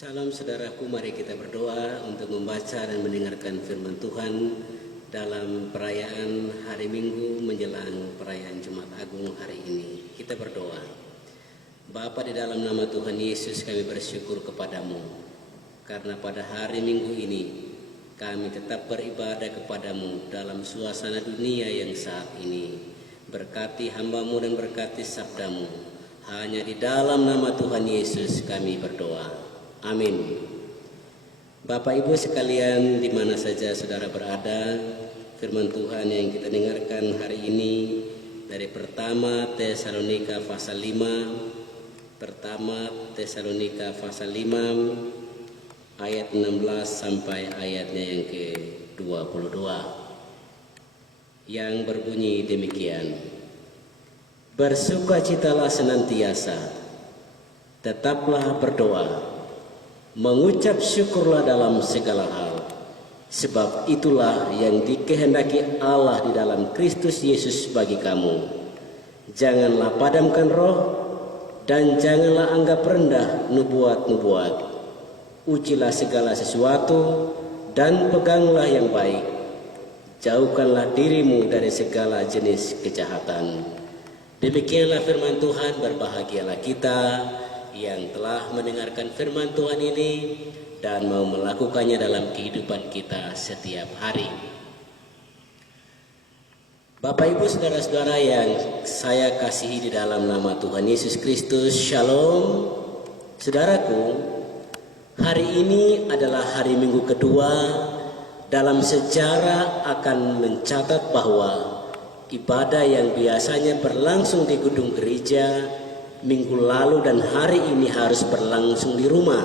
Salam saudaraku, mari kita berdoa untuk membaca dan mendengarkan firman Tuhan dalam perayaan hari Minggu menjelang perayaan Jumat Agung hari ini. Kita berdoa. Bapa, di dalam nama Tuhan Yesus kami bersyukur kepadamu, karena pada hari Minggu ini kami tetap beribadah kepadamu dalam suasana dunia yang saat ini. Berkati hambamu dan berkati sabdamu. Hanya di dalam nama Tuhan Yesus kami berdoa. Amin. Bapak Ibu sekalian, di mana saja saudara berada, firman Tuhan yang kita dengarkan hari ini dari pertama Tesalonika pasal 5, ayat 16 sampai ayatnya yang ke-22, yang berbunyi demikian. Bersukacitalah senantiasa, tetaplah berdoa, mengucap syukurlah dalam segala hal, sebab itulah yang dikehendaki Allah di dalam Kristus Yesus bagi kamu. Janganlah padamkan roh, dan janganlah anggap rendah nubuat-nubuat. Ujilah segala sesuatu, dan peganglah yang baik. Jauhkanlah dirimu dari segala jenis kejahatan. Demikianlah firman Tuhan. Berbahagialah kita yang telah mendengarkan firman Tuhan ini dan mau melakukannya dalam kehidupan kita setiap hari. Bapak Ibu saudara-saudara yang saya kasihi di dalam nama Tuhan Yesus Kristus, Shalom. Saudaraku, hari ini adalah hari Minggu kedua dalam sejarah akan mencatat bahwa ibadah yang biasanya berlangsung di gedung gereja minggu lalu dan hari ini harus berlangsung di rumah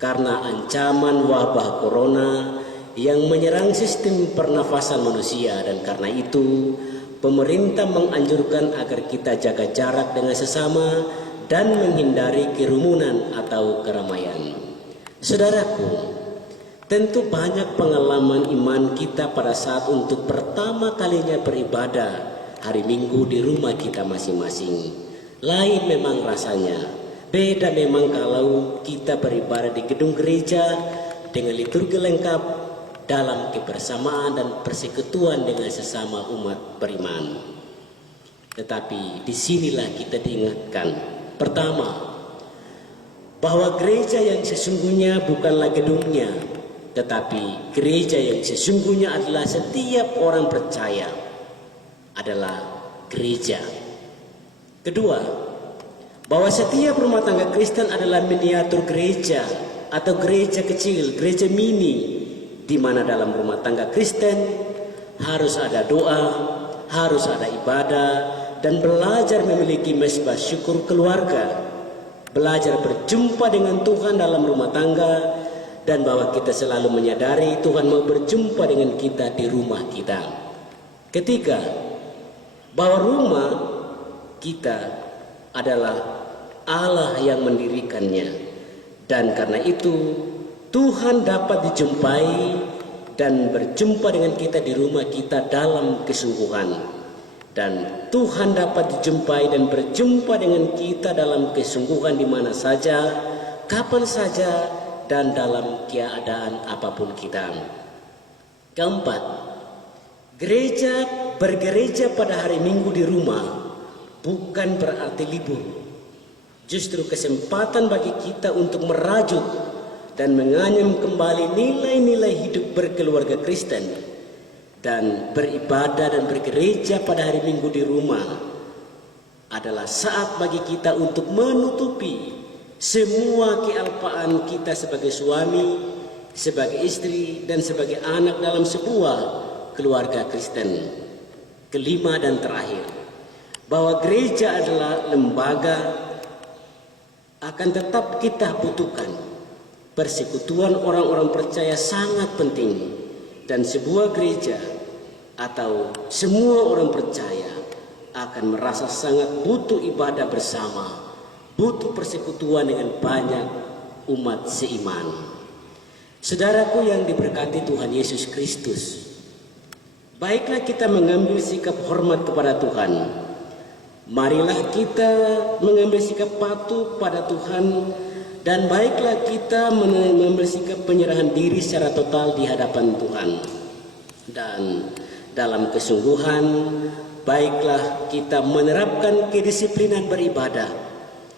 karena ancaman wabah corona yang menyerang sistem pernafasan manusia. Dan karena itu pemerintah menganjurkan agar kita jaga jarak dengan sesama dan menghindari kerumunan atau keramaian. Saudaraku, tentu banyak pengalaman iman kita pada saat untuk pertama kalinya beribadah hari Minggu di rumah kita masing-masing. Lain memang rasanya, beda memang kalau kita beribadah di gedung gereja dengan liturgi lengkap dalam kebersamaan dan persekutuan dengan sesama umat beriman. Tetapi disinilah kita diingatkan, pertama, bahwa gereja yang sesungguhnya bukanlah gedungnya, tetapi gereja yang sesungguhnya adalah setiap orang percaya adalah gereja. Kedua, bahwa setiap rumah tangga Kristen adalah miniatur gereja atau gereja kecil, gereja mini, di mana dalam rumah tangga Kristen harus ada doa, harus ada ibadah, dan belajar memiliki mezbah syukur keluarga, belajar berjumpa dengan Tuhan dalam rumah tangga, dan bahwa kita selalu menyadari Tuhan mau berjumpa dengan kita di rumah kita. Ketiga, bahwa rumah kita adalah Allah yang mendirikannya, dan karena itu Tuhan dapat dijumpai dan berjumpa dengan kita di rumah kita dalam kesungguhan, dan Tuhan dapat dijumpai dan berjumpa dengan kita dalam kesungguhan di mana saja, kapan saja, dan dalam keadaan apapun kita. Keempat, bergereja pada hari Minggu di rumah bukan berarti libur. Justru kesempatan bagi kita untuk merajut dan menganyam kembali nilai-nilai hidup berkeluarga Kristen. Dan beribadah dan bergereja pada hari Minggu di rumah adalah saat bagi kita untuk menutupi semua kealpaan kita sebagai suami, sebagai istri, dan sebagai anak dalam sebuah keluarga Kristen. Kelima dan terakhir, bahwa gereja adalah lembaga, akan tetap kita butuhkan. Persekutuan orang-orang percaya sangat penting, dan sebuah gereja atau semua orang percaya akan merasa sangat butuh ibadah bersama, butuh persekutuan dengan banyak umat seiman. Saudaraku yang diberkati Tuhan Yesus Kristus, baiklah kita mengambil sikap hormat kepada Tuhan. Marilah kita mengambil sikap patuh pada Tuhan Dan baiklah kita mengambil sikap penyerahan diri secara total di hadapan Tuhan. Dan dalam kesungguhan, baiklah kita menerapkan kedisiplinan beribadah,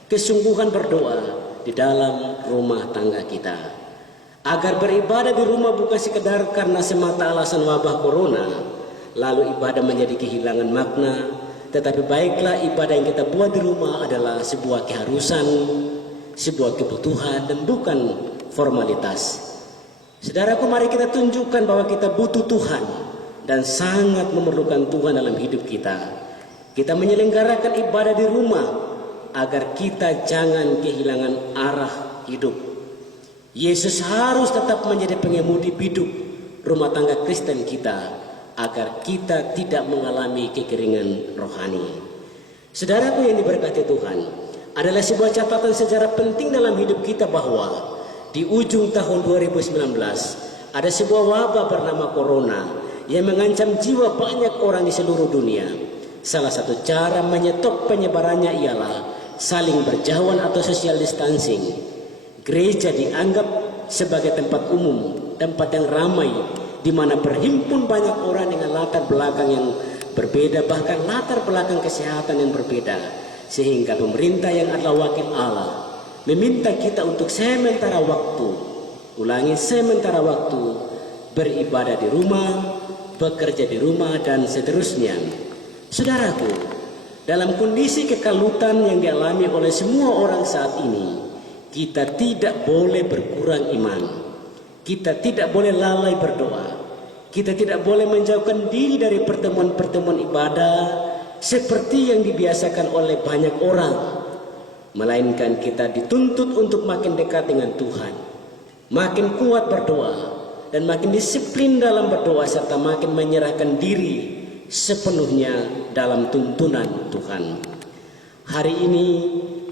kesungguhan berdoa di dalam rumah tangga kita. Agar beribadah di rumah bukan sekedar karena semata alasan wabah corona, lalu ibadah menjadi kehilangan makna. Tetapi baiklah ibadah yang kita buat di rumah adalah sebuah keharusan, sebuah kebutuhan, dan bukan formalitas. Saudaraku, mari kita tunjukkan bahwa kita butuh Tuhan dan sangat memerlukan Tuhan dalam hidup kita. Kita menyelenggarakan ibadah di rumah agar kita jangan kehilangan arah hidup. Yesus harus tetap menjadi pengemudi hidup rumah tangga Kristen kita, agar kita tidak mengalami kekeringan rohani. Saudaraku yang diberkati Tuhan, adalah sebuah catatan sejarah penting dalam hidup kita bahwa di ujung tahun 2019 ada sebuah wabah bernama corona yang mengancam jiwa banyak orang di seluruh dunia. Salah satu cara menyetop penyebarannya ialah saling berjauhan atau social distancing. Gereja dianggap sebagai tempat umum, tempat yang ramai, di mana berhimpun banyak orang dengan latar belakang yang berbeda, bahkan latar belakang kesehatan yang berbeda. Sehingga pemerintah yang adalah wakil Allah meminta kita untuk sementara waktu, sementara waktu, beribadah di rumah, bekerja di rumah, dan seterusnya. Saudaraku, dalam kondisi kekalutan yang dialami oleh semua orang saat ini, kita tidak boleh berkurang iman. Kita tidak boleh lalai berdoa. Kita tidak boleh menjauhkan diri dari pertemuan-pertemuan ibadah seperti yang dibiasakan oleh banyak orang. Melainkan kita dituntut untuk makin dekat dengan Tuhan, makin kuat berdoa, dan makin disiplin dalam berdoa, serta makin menyerahkan diri sepenuhnya dalam tuntunan Tuhan. Hari ini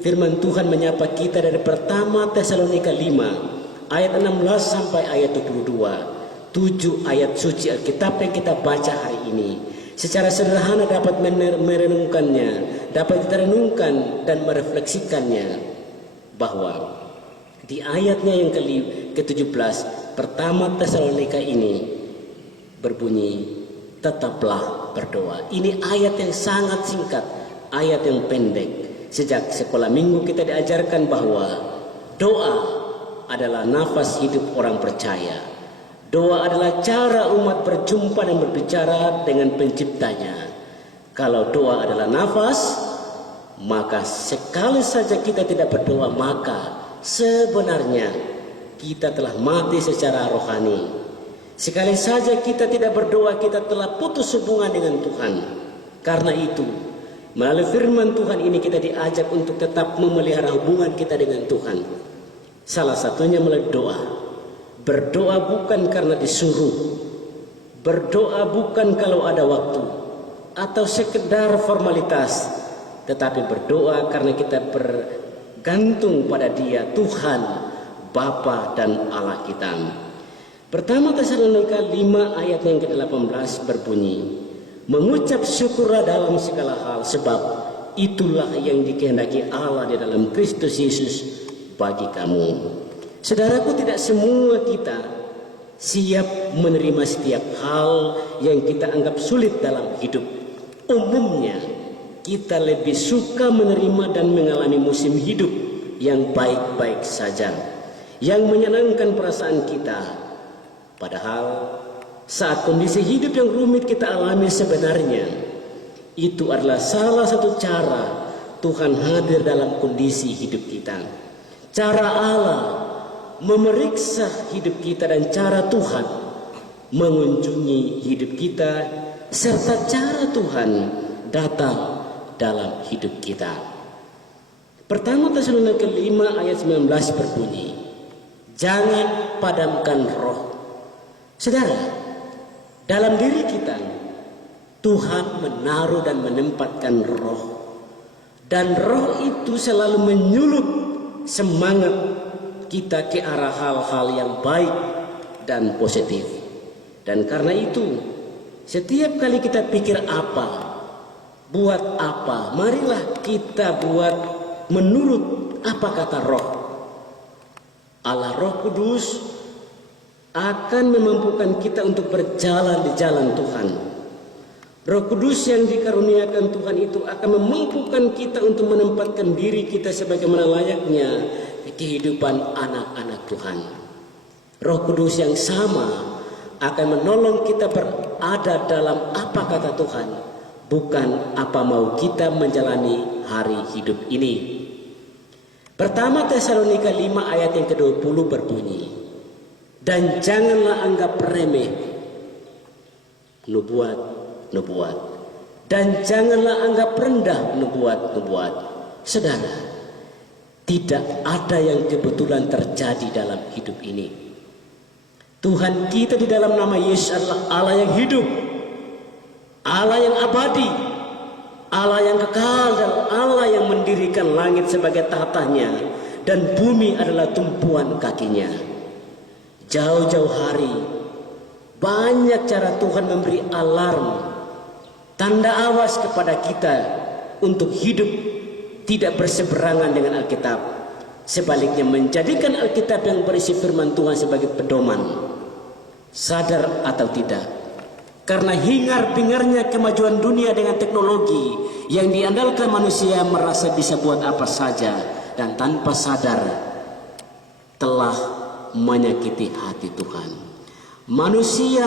firman Tuhan menyapa kita dari pertama Tesalonika 5 ayat 16 sampai ayat 22. 7 ayat suci Alkitab yang kita baca hari ini secara sederhana dapat merenungkannya, dapat kita renungkan dan merefleksikannya, bahwa di ayatnya yang ke-17 pertama Tesalonika ini berbunyi, tetaplah berdoa. Ini ayat yang sangat singkat, ayat yang pendek. Sejak sekolah minggu kita diajarkan bahwa doa adalah nafas hidup orang percaya. Doa adalah cara umat berjumpa dan berbicara dengan penciptanya. Kalau doa adalah nafas, maka sekali saja kita tidak berdoa, maka sebenarnya kita telah mati secara rohani. Sekali saja kita tidak berdoa, kita telah putus hubungan dengan Tuhan. Karena itu, melalui firman Tuhan ini kita diajak untuk tetap memelihara hubungan kita dengan Tuhan. Salah satunya melalui doa. Berdoa bukan karena disuruh. Berdoa bukan kalau ada waktu atau sekedar formalitas, tetapi berdoa karena kita bergantung pada Dia, Tuhan, Bapa dan Allah kita. Pertama Tesalonika 5 ayat yang ke-18 berbunyi, mengucap syukurlah dalam segala hal, sebab itulah yang dikehendaki Allah di dalam Kristus Yesus bagi kamu. Saudaraku, tidak semua kita siap menerima setiap hal yang kita anggap sulit dalam hidup. Umumnya kita lebih suka menerima dan mengalami musim hidup yang baik-baik saja, yang menyenangkan perasaan kita. Padahal saat kondisi hidup yang rumit kita alami, sebenarnya itu adalah salah satu cara Tuhan hadir dalam kondisi hidup kita. Cara Allah memeriksa hidup kita dan cara Tuhan mengunjungi hidup kita, serta cara Tuhan datang dalam hidup kita. Pertama Tesalonika 5 ayat 19 berbunyi, jangan padamkan roh. Saudara, dalam diri kita Tuhan menaruh dan menempatkan roh, dan roh itu selalu menyulut semangat kita ke arah hal-hal yang baik dan positif. Dan karena itu, setiap kali kita pikir apa, buat apa, marilah kita buat menurut apa kata roh. Allah Roh Kudus akan memampukan kita untuk berjalan di jalan Tuhan. Roh Kudus yang dikaruniakan Tuhan itu akan memampukan kita untuk menempatkan diri kita sebagaimana layaknya kehidupan anak-anak Tuhan. Roh Kudus yang sama akan menolong kita berada dalam apa kata Tuhan, bukan apa mau kita menjalani hari hidup ini. Pertama Tesalonika 5 ayat yang ke-20 berbunyi, dan janganlah anggap remeh nubuat, dan janganlah anggap rendah nubuat. Saudara, tidak ada yang kebetulan terjadi dalam hidup ini. Tuhan kita di dalam nama Yesus adalah Allah yang hidup, Allah yang abadi, Allah yang kekal, dan Allah yang mendirikan langit sebagai tatahnya dan bumi adalah tumpuan kakinya. Jauh-jauh hari banyak cara Tuhan memberi alarm, tanda awas kepada kita untuk hidup tidak berseberangan dengan Alkitab. Sebaliknya menjadikan Alkitab yang berisi firman Tuhan sebagai pedoman. Sadar atau tidak, karena hingar-bingarnya kemajuan dunia dengan teknologi yang diandalkan manusia merasa bisa buat apa saja dan tanpa sadar telah menyakiti hati Tuhan. Manusia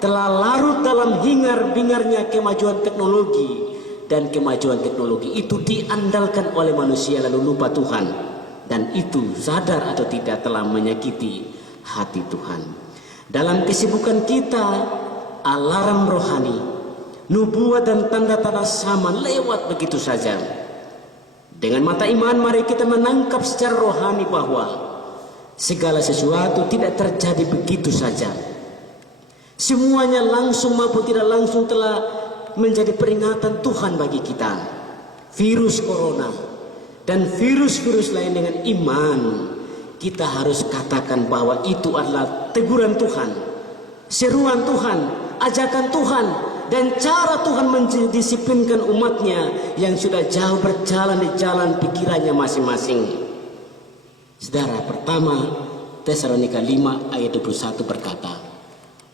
telah larut dalam hingar-bingarnya kemajuan teknologi, dan kemajuan teknologi itu diandalkan oleh manusia lalu lupa Tuhan, dan itu sadar atau tidak telah menyakiti hati Tuhan. Dalam kesibukan kita, alarm rohani, nubuat dan tanda-tanda sama lewat begitu saja. Dengan mata iman mari kita menangkap secara rohani bahwa segala sesuatu tidak terjadi begitu saja. Semuanya langsung maupun tidak langsung telah menjadi peringatan Tuhan bagi kita. Virus corona dan virus-virus lain, dengan iman kita harus katakan bahwa itu adalah teguran Tuhan, seruan Tuhan, ajakan Tuhan, dan cara Tuhan mendisiplinkan umatnya yang sudah jauh berjalan di jalan pikirannya masing-masing. Saudara, pertama Tesalonika 5 ayat 21 berkata,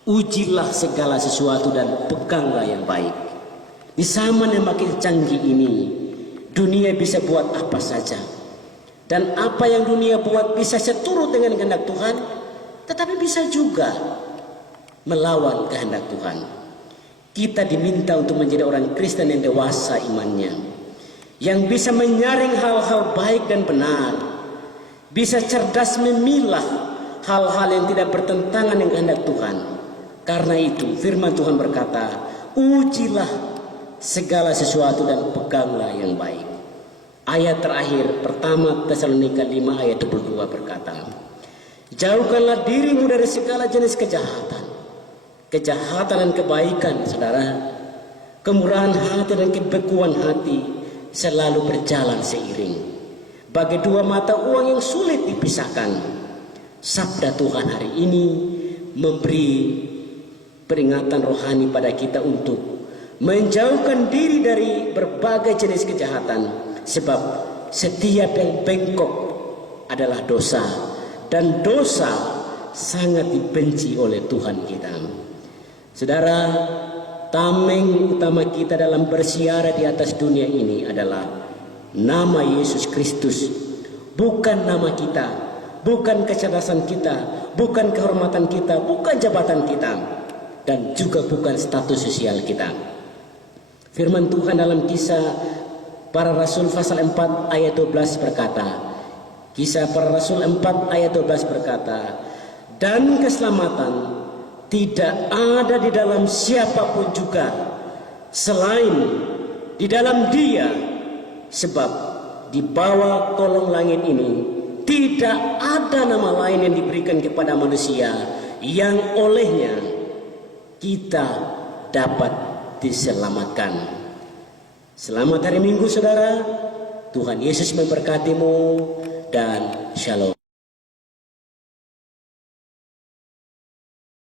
ujilah segala sesuatu dan peganglah yang baik. Di zaman yang makin canggih ini, dunia bisa buat apa saja. Dan apa yang dunia buat bisa seturut dengan kehendak Tuhan, tetapi bisa juga melawan kehendak Tuhan. Kita diminta untuk menjadi orang Kristen yang dewasa imannya, yang bisa menyaring hal-hal baik dan benar, bisa cerdas memilah hal-hal yang tidak bertentangan dengan kehendak Tuhan. Karena itu firman Tuhan berkata, ujilah segala sesuatu dan peganglah yang baik. Ayat terakhir pertama Tesalonika 5 ayat 22 berkata, jauhkanlah dirimu dari segala jenis kejahatan dan kebaikan, saudara. Kemurahan hati dan kebekuan hati selalu berjalan seiring, bagai dua mata uang yang sulit dipisahkan. Sabda Tuhan hari ini memberi peringatan rohani pada kita untuk menjauhkan diri dari berbagai jenis kejahatan. Sebab setiap yang bengkok adalah dosa, dan dosa sangat dibenci oleh Tuhan kita. Saudara, tameng utama kita dalam bersiara di atas dunia ini adalah nama Yesus Kristus. Bukan nama kita, bukan kecerdasan kita, bukan kehormatan kita, bukan jabatan kita, dan juga bukan status sosial kita. Firman Tuhan dalam Kisah Para Rasul pasal 4 ayat 12 berkata, Kisah Para Rasul 4 ayat 12 berkata, dan keselamatan tidak ada di dalam siapapun juga selain di dalam Dia, sebab di bawah kolong langit ini tidak ada nama lain yang diberikan kepada manusia yang olehnya kita dapat diselamatkan. Selamat hari Minggu, saudara. Tuhan Yesus memberkatimu dan shalom.